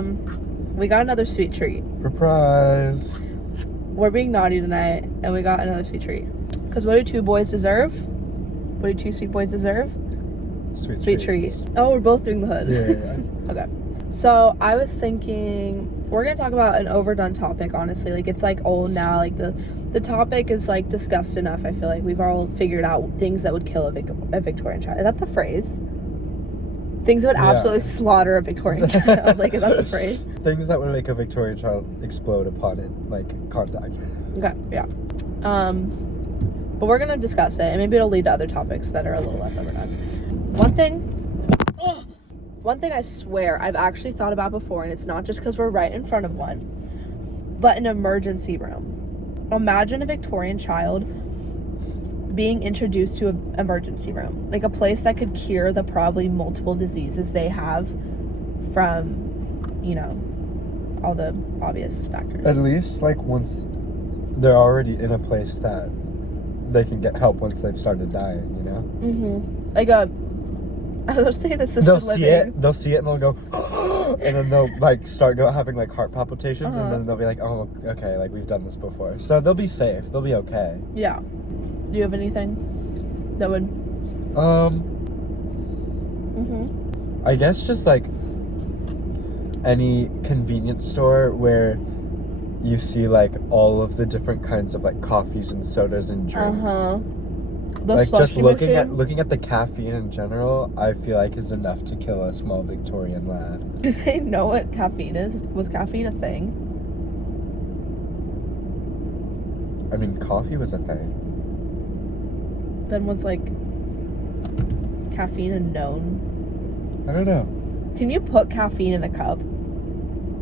We got another sweet treat. Surprise. We're being naughty tonight, and we got another sweet treat. Because what do two boys deserve? What do two sweet boys deserve? Sweet treats. Oh, we're both doing the hood. Yeah. Okay. So I was thinking we're gonna talk about an overdone topic. Honestly, like it's like old now. Like the topic is like discussed enough. I feel like we've all figured out things that would kill a Victorian child. Is that the phrase? Things that would absolutely slaughter a Victorian child. Like, is that the phrase? Things that would make a Victorian child explode upon it, like contact. Okay, yeah. But we're gonna discuss it, and maybe it'll lead to other topics that are a little less overdone. One thing I swear I've actually thought about before, and it's not just because we're right in front of one, but an emergency room. Imagine a Victorian child being introduced to an emergency room, like a place that could cure the probably multiple diseases they have from, you know, all the obvious factors. At least, like, once they're already in a place that they can get help once they've started dying, you know? Mm-hmm. Like I was saying assisted living. They'll see it and they'll go, and then they'll, like, start having, like, heart palpitations, and then they'll be like, oh, okay, like, we've done this before. So they'll be safe. They'll be okay. Yeah. Do you have anything that would... I guess just, like, any convenience store where you see, like, all of the different kinds of, like, coffees and sodas and drinks. Like, just looking at the caffeine in general, I feel like is enough to kill a small Victorian lad. Do they know what caffeine is? Was caffeine a thing? I mean, coffee was a thing. Then was, like, caffeine a known? I don't know. Can you put caffeine in a cup?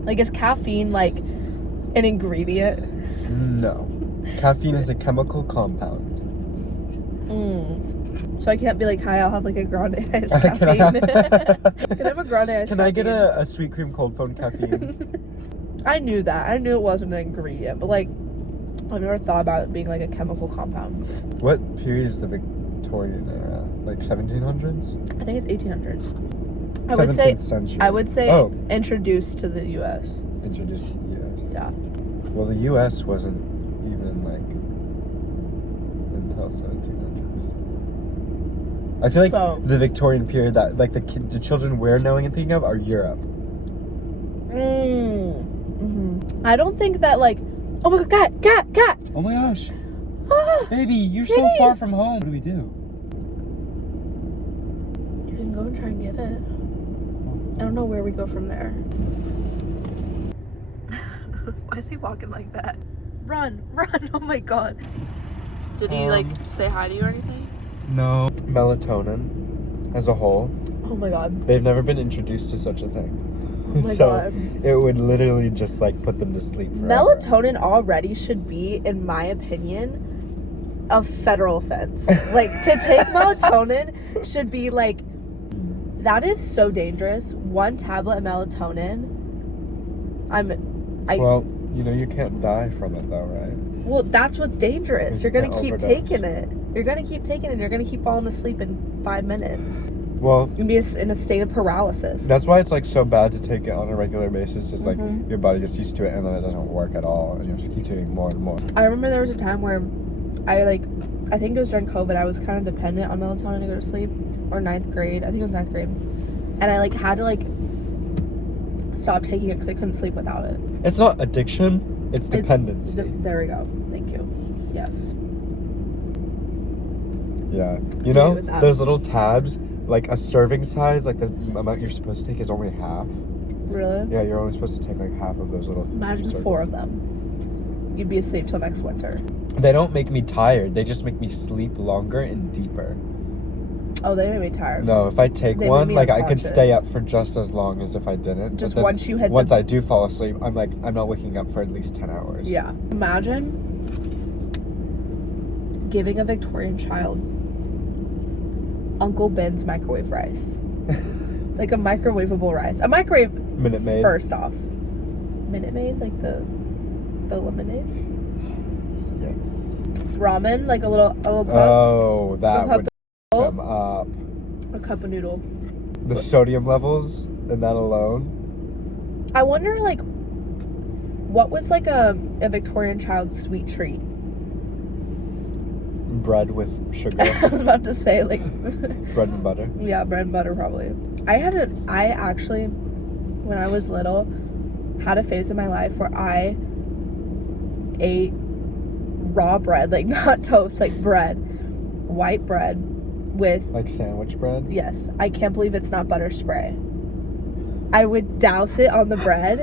Like, is caffeine, like, an ingredient? No. Caffeine is a chemical compound. So I can't be like, hi, I'll have like a grande iced caffeine. Can I have a grande iced Can caffeine? I get a sweet cream cold foam caffeine? I knew that. I knew it wasn't an ingredient, but like, I've never thought about it being like a chemical compound. What period is the Victorian era? Like 1700s? I think it's 1800s. 17th century. I would say introduced to the U.S. Introduced to the U.S. Yeah. Well, the U.S. wasn't even like until 1700s. I feel like the Victorian period that like the children we're knowing and thinking of are Europe. I don't think that like, oh my god, cat. Oh my gosh. Baby, you're Baby. so far from home. What do we do? You can go and try and get it. I don't know where we go from there. Why is he walking like that? Run, oh my god. Did he like say hi to you or anything? No. Melatonin as a whole. Oh my god. They've never been introduced to such a thing. Oh my god. It would literally just like put them to sleep forever. Melatonin already should be, in my opinion, a federal offense. Like, to take melatonin should be like, that is so dangerous. One tablet of melatonin. Well, you know, you can't die from it though, right? Well, that's what's dangerous. You're gonna keep overdose. taking it. You're gonna keep taking it, and you're gonna keep falling asleep in 5 minutes. Well, You'll be in a state of paralysis. that's why it's like so bad to take it on a regular basis. It's like your body gets used to it, and then it doesn't work at all, and you have to keep taking more and more. I remember there was a time where I think it was during COVID, I was kind of dependent on melatonin to go to sleep, or 9th grade. I think it was 9th grade. And I like had to like stop taking it because I couldn't sleep without it. It's not addiction, it's dependency. There we go. Thank you. Yes. Yeah. You know, those little tabs, like a serving size, like the amount you're supposed to take is only half. Really? Yeah, you're only supposed to take like half of those little. Imagine 4 of them. You'd be asleep till next winter. They don't make me tired. They just make me sleep longer and deeper. Oh, they made me tired. No, if I take one, like I could stay unconscious. up for just as long as if I didn't. Just But then once you hit once I do fall asleep, I'm not waking up for at least 10 hours. Yeah. Imagine giving a Victorian child Uncle Ben's microwave rice. Like a microwavable rice. A microwave Minute Maid. First off. Minute Maid, like the lemonade? Yes. Ramen, like a little cup. Oh, that would noodle. come up. A cup of noodle. The sodium levels in that alone. I wonder, like, what was, like, a Victorian child's sweet treat? Bread with sugar. I was about to say, like... bread and butter. Yeah, bread and butter, probably. I actually, when I was little, had a phase in my life where I ate raw bread, like, not toast, like, bread. White bread with... Like sandwich bread? Yes. I can't believe it's not butter spray. I would douse it on the bread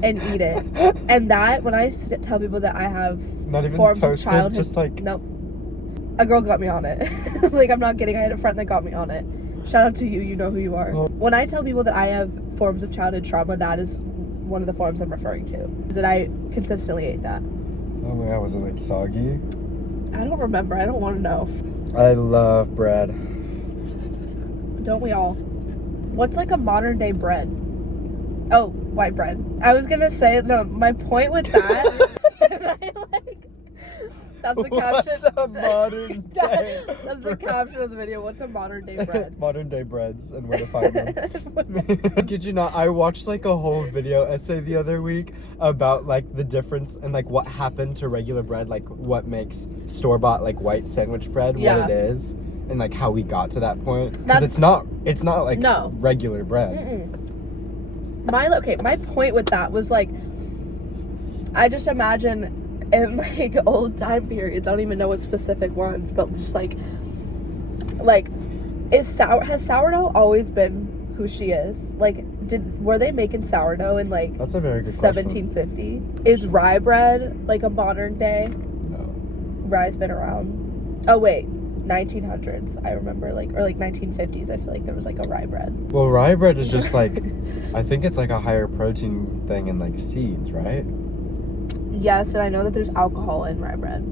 and eat it. And that, when I tell people that I have not even forms toasted, of childhood... just like... Nope. A girl got me on it. Like, I'm not kidding. I had a friend that got me on it. Shout out to you. You know who you are. Oh. When I tell people that I have forms of childhood trauma, that is one of the forms I'm referring to. Is that I consistently ate that. Oh my god, was it like soggy? I don't remember. I don't want to know. I love bread. Don't we all? What's like a modern day bread? Oh, white bread. I was gonna say, no, my point with that, that's the caption. What's a modern day? That's the caption of the video. What's a modern day bread? Modern day breads and where to find them. Kid you not, I watched like a whole video essay the other week about like the difference and like what happened to regular bread, like what makes store-bought like white sandwich bread what it is, and like how we got to that point. Because it's not like regular bread. My point with that was like, I just imagine in like old time periods, I don't even know what specific ones, but just like has sourdough always been who she is? Like, were they making sourdough in like that's a very good 1750? Is rye bread like a modern day? No. Rye's been around. Oh wait, 1900s. I remember, like, or like 1950s. I feel like there was like a rye bread. Well, rye bread is just like, I think it's like a higher protein thing in like seeds, right? Yes, and I know that there's alcohol in rye bread.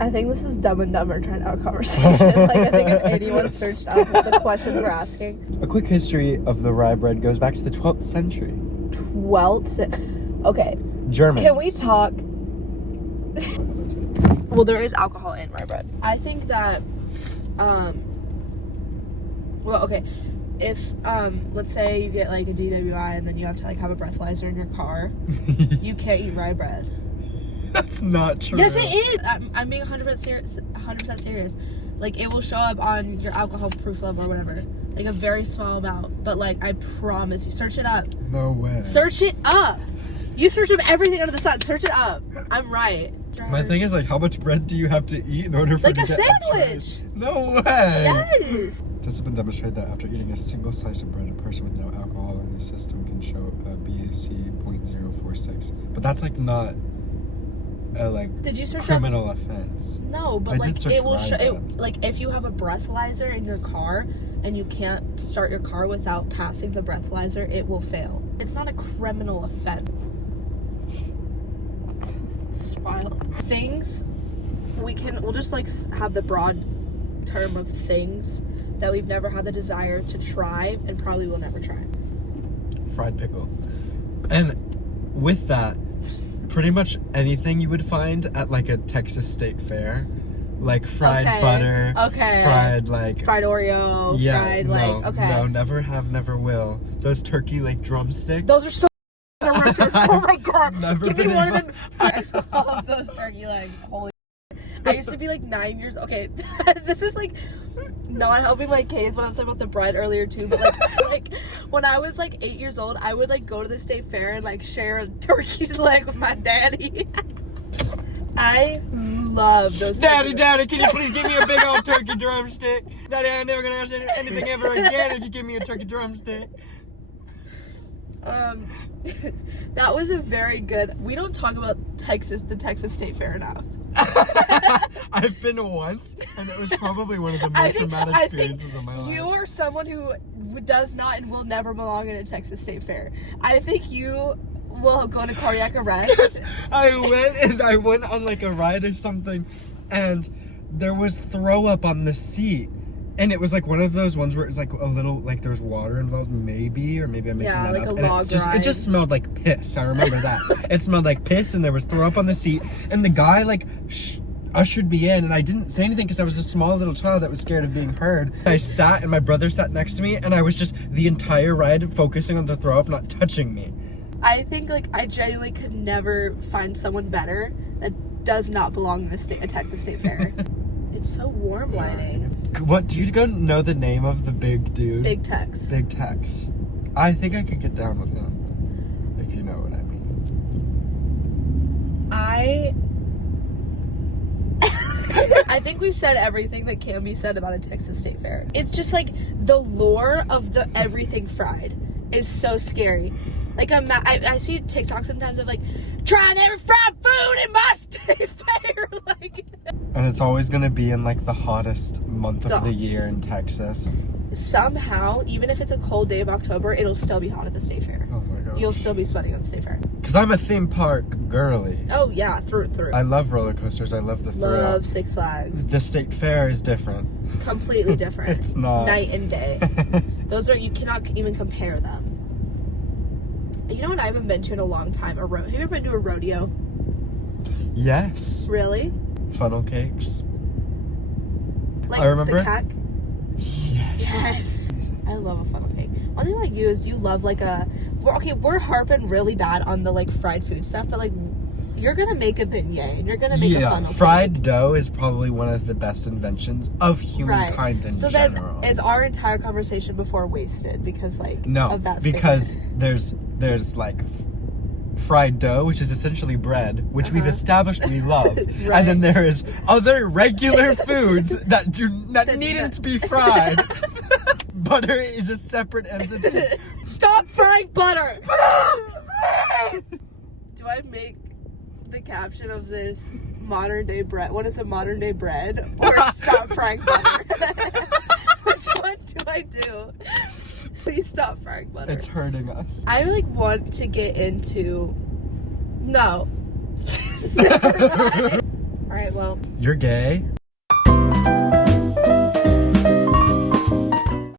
I think this is Dumb and Dumber trying to have a conversation. Like, I think if anyone searched up what the questions we're asking. A quick history of the rye bread goes back to the 12th century. 12th? Okay. Germans. Can we talk? Well, there is alcohol in rye bread. I think that, well, okay. If, let's say you get like a DWI and then you have to like have a breathalyzer in your car, you can't eat rye bread. That's not true. Yes, it is. I'm being 100% serious. Like, it will show up on your alcohol proof level or whatever. Like, a very small amount. But, like, I promise you. Search it up. No way. Search it up. You search up everything under the sun. Search it up. I'm right. My thing is, like, how much bread do you have to eat in order for like it to a get sandwich? No way. Yes. This has been demonstrated that after eating a single slice of bread, a person with no alcohol in the system can show a BAC 0.046. But that's, like, not... did you search criminal offense? No, but like it will show. Like, if you have a breathalyzer in your car and you can't start your car without passing the breathalyzer, it will fail. It's not a criminal offense. This is wild. Things we'll just like have the broad term of things that we've never had the desire to try and probably will never try. Fried pickle. And with that, pretty much anything you would find at like a Texas State Fair, like fried butter, fried Oreo, no, never have, never will. Those turkey like drumsticks. Those are so delicious. Oh my god! Never Give been me one of them. I love those turkey legs. Holy. I used to be like 9 years. Okay, this is like not helping my case when I was talking about the bread earlier too. But like when I was like 8 years old, I would like go to the state fair and like share a turkey's leg with my daddy. I love those. Daddy, can you please give me a big old turkey drumstick? Daddy, I'm never gonna ask anything ever again if you give me a turkey drumstick. That was a very good. We don't talk about the Texas State Fair enough. I've been once, and it was probably one of the most traumatic experiences of my life. You are someone who does not and will never belong in a Texas State Fair. I think you will go into cardiac arrest. I went on like a ride or something, and there was throw up on the seat. And it was like one of those ones where it was like a little, like there was water involved, maybe I'm making that like up. A log ride. It just smelled like piss. I remember that. It smelled like piss, and there was throw up on the seat. And the guy like ushered me in, and I didn't say anything because I was a small little child that was scared of being heard. I sat, and my brother sat next to me, and I was just the entire ride focusing on the throw up, not touching me. I think, like, I genuinely could never find someone better that does not belong in a Texas State Fair. It's so warm lighting. What, do you know the name of the big dude? Big Tex. Big Tex. I think I could get down with him, if you know what I mean. I think we've said everything that can be said about a Texas State Fair. It's just like the lure of the everything fried is so scary. Like I see TikTok sometimes of like trying every fried food in my state fair, like. And it's always gonna be in like the hottest month of the year in Texas. Somehow, even if it's a cold day of October, it'll still be hot at the state fair. Oh my gosh. You'll still be sweating on the state fair. Cause I'm a theme park girly. Oh yeah, through and through. I love roller coasters. I love the thrill. Love Six Flags. The state fair is different. Completely different. It's not. Night and day. Those are, you cannot even compare them. You know what I haven't been to in a long time? Have you ever been to a rodeo? Yes. Really? Funnel cakes. Like I remember. The cack? Yes. Yes. I love a funnel cake. One thing about you is you love like we're harping really bad on the like fried food stuff, but like you're gonna make a beignet and you're gonna make a funnel cake. Fried dough is probably one of the best inventions of humankind in so general. Then is our entire conversation before wasted because like no, of that because statement? there's like fried dough, which is essentially bread, which we've established we love, Right. and then there is other regular foods that needn't to be fried. Butter is a separate entity. Stop frying butter. Do I make the caption of this modern day bread? What is a modern day bread? Or stop frying butter? Which one do I do? Please stop frying butter. It's hurting us. I like want to get into. No. All right. Well. You're gay.